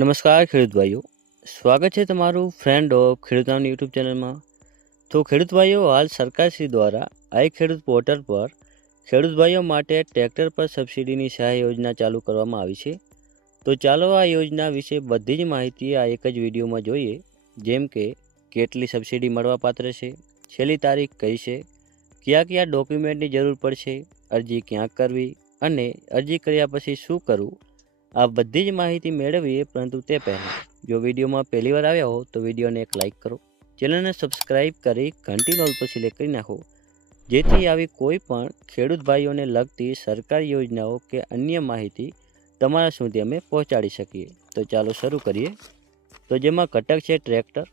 નમસ્કાર ખેડૂત ભાઈઓ. સ્વાગત છે તમારું ફ્રેન્ડ ઓફ ખેડૂતોની યુટ્યુબ ચેનલમાં. તો ખેડૂત ભાઈઓ, હાલ સરકારશ્રી દ્વારા આઈ ખેડૂત પોર્ટલ પર ખેડૂત ભાઈઓ માટે ટ્રેક્ટર પર સબસિડીની સહાય યોજના ચાલુ કરવામાં આવી છે. તો ચાલો આ યોજના વિશે બધી જ માહિતી આ એક જ વિડીયોમાં જોઈએ. જેમ કે કેટલી સબસિડી મળવાપાત્ર છે, છેલ્લી તારીખ કઈ છે, કયા કયા ડોક્યુમેન્ટની જરૂર પડશે, અરજી ક્યાં કરવી અને અરજી કર્યા પછી શું કરવું આ બધી જ માહિતી મેળવીએ, પરંતુ તે પહેલાં, જો વિડીયોમાં પહેલી વાર આવ્યા હો, તો વિડીયોને એક લાઇક કરો. ચેનલને સબસ્ક્રાઇબ કરી ઘંટી નોલ પર સિલેક્ટ કરી નાખો. જેથી આવી કોઈ પણ ખેડૂત ભાઈઓને લગતી સરકારી યોજનાઓ કે અન્ય માહિતી તમારા સુધી અમે પહોંચાડી શકીએ. તો ચાલો શરૂ કરીએ. તો જેમાં ઘટક છે ટ્રેક્ટર.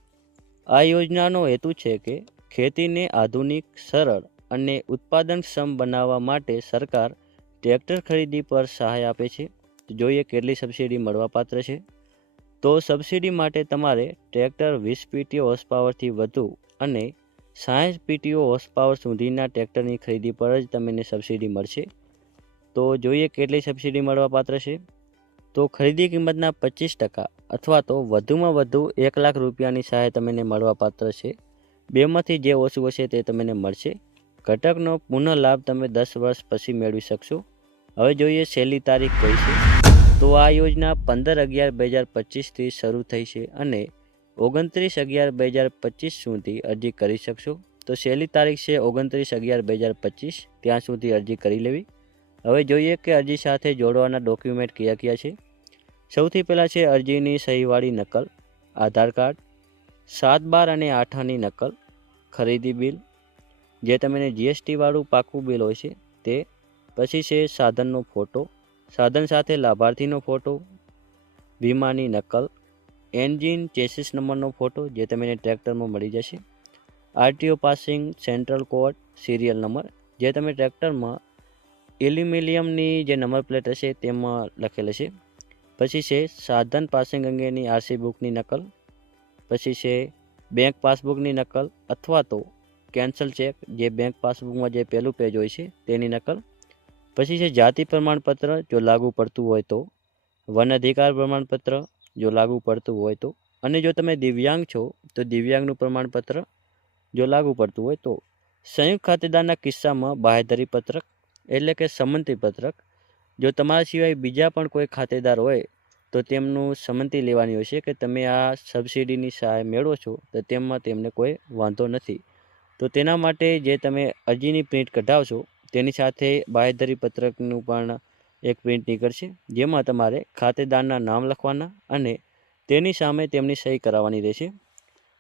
આ યોજનાનો હેતુ છે કે ખેતીને આધુનિક, સરળ અને ઉત્પાદનક્ષમ બનાવવા માટે સરકાર ટ્રેક્ટર ખરીદી પર સહાય આપે છે. જોઈએ કેટલી સબસિડી મળવાપાત્ર છે? તો સબસિડી માટે તમારે ટ્રેક્ટર વીસ પીટીઓ હોર્સ પાવરથી વધુ અને સાઠ પીટીઓ હોર્સ પાવર સુધીના ટ્રેક્ટરની ખરીદી પર જ તમને સબસિડી મળશે. તો જોઈએ કેટલી સબસિડી મળવાપાત્ર છે? તો ખરીદી કિંમતના પચીસ ટકા અથવા તો વધુમાં વધુ એક લાખ રૂપિયાની સહાય તમને મળવાપાત્ર છે. બેમાંથી જે ઓછું હશે તે તમને મળશે. ઘટકનો પુનઃ લાભ તમે દસ વર્ષ પછી મેળવી શકશો. હવે જોઈએ છેલ્લી તારીખ કઈ છે? તો આ યોજના પંદર અગિયાર બે હજાર પચીસથી શરૂ થઈ છે અને ઓગણત્રીસ અગિયાર બે હજાર પચીસ સુધી અરજી કરી શકશો. તો છેલ્લી તારીખ છે ઓગણત્રીસ અગિયાર બે હજાર પચીસ, ત્યાં સુધી અરજી કરી લેવી. હવે જોઈએ કે અરજી સાથે જોડવાના ડોક્યુમેન્ટ કયા કયા છે. સૌથી પહેલાં છે અરજીની સહીવાળી નકલ, આધાર કાર્ડ, સાત બાર અને આઠની નકલ, ખરીદી બિલ, જે તમને જીએસટીવાળું પાકું બિલ હોય છે તે, પછી છે સાધનનો ફોટો સાધન સાથે લાભાર્થીનો ફોટો, વીમાની નકલ, એન્જિન ચેસિસ નંબરનો ફોટો જે તમને ટ્રેક્ટરમાં મળી જશે, RTO passing central court serial number જે તમે ટ્રેક્ટરમાં એલ્યુમિનિયમની જે નંબર પ્લેટ હશે તેમાં લખેલ છે. પછી છે સાધન પાસિંગ અંગેની આરસી બુકની નકલ, પછી છે બેંક પાસબુકની નકલ અથવા તો કેન્સલ ચેક જે બેંક પાસબુકમાં જે પહેલું પેજ હોય છે તેની નકલ પછી છે જાતિ પ્રમાણપત્ર, જો લાગુ પડતું હોય તો. વન અધિકાર પ્રમાણપત્ર, જો લાગુ પડતું હોય તો. અને જો તમે દિવ્યાંગ છો, તો દિવ્યાંગનું પ્રમાણપત્ર, જો લાગુ પડતું હોય તો. સંયુક્ત ખાતેદારના કિસ્સામાં બાહેધરી પત્રક, એટલે કે સંમતિ પત્રક, જો તમારા સિવાય બીજા પણ કોઈ ખાતેદાર હોય, તો તેમનું સંમતિ લેવાની હોય છે કે તમે આ સબસિડીની સહાય મેળવો છો, તો તેમાં તેમને કોઈ વાંધો નથી. તો તેના માટે જે તમે અરજીની પ્રિન્ટ કઢાવશો તેની સાથે બાહેધરી પત્રકનું પણ એક પ્રિન્ટ નીકળશે, જેમાં તમારે ખાતેદારના નામ લખવાના અને તેની સામે તેમની સહી કરાવવાની રહેશે.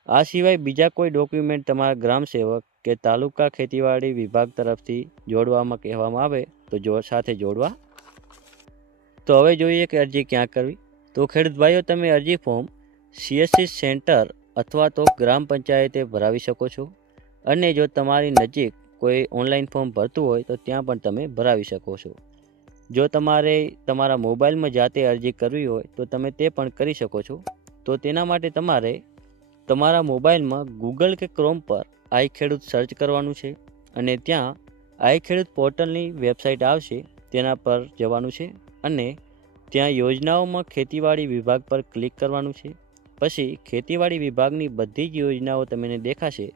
આ સિવાય બીજા કોઈ ડોક્યુમેન્ટ તમારા ગ્રામ સેવક કે તાલુકા ખેતીવાડી વિભાગ તરફથી જોડવામાં કહેવામાં આવે તો જો સાથે જોડવા. તો હવે જોઈએ કે અરજી ક્યાં કરવી. તો ખેડૂત ભાઈઓ, તમે અરજી ફોર્મ સીએસસી સેન્ટર અથવા તો ગ્રામ પંચાયતે ભરાવી શકો છો. અને જો તમારી નજીક કોઈ ઓનલાઈન ફોર્મ ભરતું હોય તો ત્યાં પણ તમે ભરાવી શકો છો. જો તમારે તમારા મોબાઈલમાં જાતે અરજી કરવી હોય તો તમે તે પણ કરી શકો છો. તો તેના માટે તમારે તમારા મોબાઈલમાં ગૂગલ કે ક્રોમ પર આઈ ખેડૂત સર્ચ કરવાનું છે અને ત્યાં આઈ ખેડૂત પોર્ટલની વેબસાઇટ આવશે, તેના પર જવાનું છે અને ત્યાં યોજનાઓમાં ખેતીવાડી વિભાગ પર ક્લિક કરવાનું છે. પછી ખેતીવાડી વિભાગની બધી જ યોજનાઓ તમને દેખાશે.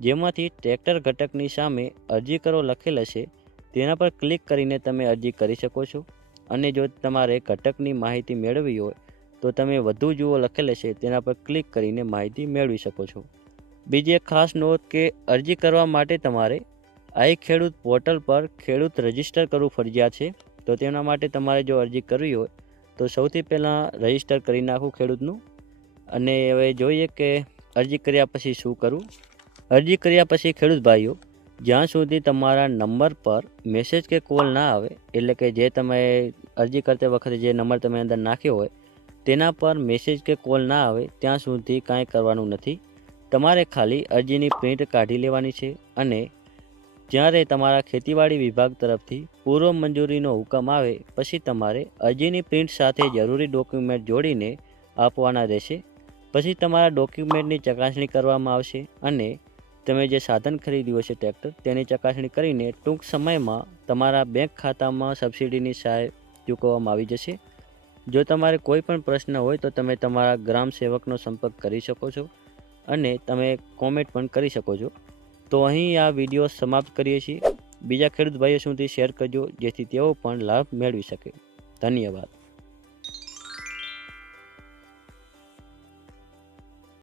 જેમાંથી ટ્રેક્ટર ઘટકની સામે અરજી કરો લખેલ હશે, તેના પર ક્લિક કરીને તમે અરજી કરી શકો છો. અને જો તમારે ઘટકની માહિતી મેળવવી હોય, તો તમે વધુ જુઓ લખેલ હશે, તેના પર ક્લિક કરીને માહિતી મેળવી શકો છો. બીજી એક ખાસ નોંધ કે અરજી કરવા માટે તમારે આઈ ખેડૂત પોર્ટલ પર ખેડૂત રજિસ્ટર કરવું ફરજિયાત છે. તો તેના માટે તમારે જો અરજી કરવી હોય, તો સૌથી પહેલાં રજિસ્ટર કરી નાખવું ખેડૂતનું. અને હવે જોઈએ કે અરજી કર્યા પછી શું કરવું. અરજી કર્યા પછી ખેડૂત ભાઈઓ, જ્યાં સુધી તમારા નંબર પર મેસેજ કે કોલ ના આવે, એટલે કે જે તમે અરજી કરતી વખતે જે નંબર તમે અંદર નાખ્યો હોય, તેના પર મેસેજ કે કોલ ના આવે, ત્યાં સુધી કાંઈ કરવાનું નથી. તમારે ખાલી અરજીની પ્રિન્ટ કાઢી લેવાની છે અને જ્યારે તમારા ખેતીવાડી વિભાગ તરફથી પૂર્વ મંજૂરીનો હુકમ આવે, પછી તમારે અરજીની પ્રિન્ટ સાથે જરૂરી ડોક્યુમેન્ટ જોડીને આપવાના રહેશે. પછી તમારા ડોક્યુમેન્ટની ચકાસણી કરવામાં આવશે અને તમે જે સાધન ખરીદ્યું હશે ટ્રેક્ટર, તેની ચકાસણી કરીને ટૂંક સમયમાં તમારા બેંક ખાતામાં સબસિડીની સહાય ચૂકવવામાં આવી જશે. જો તમારે કોઈ પણ પ્રશ્ન હોય તો તમે તમારા ગ્રામ સેવકનો સંપર્ક કરી શકો છો અને તમે કોમેન્ટ પણ કરી શકો છો. તો અહીં આ વીડિયો સમાપ્ત કરીએ છીએ. બીજા ખેડૂત ભાઈઓ સુધી શેર કરજો, જેથી તેઓ પણ લાભ મેળવી શકે. ધન્યવાદ.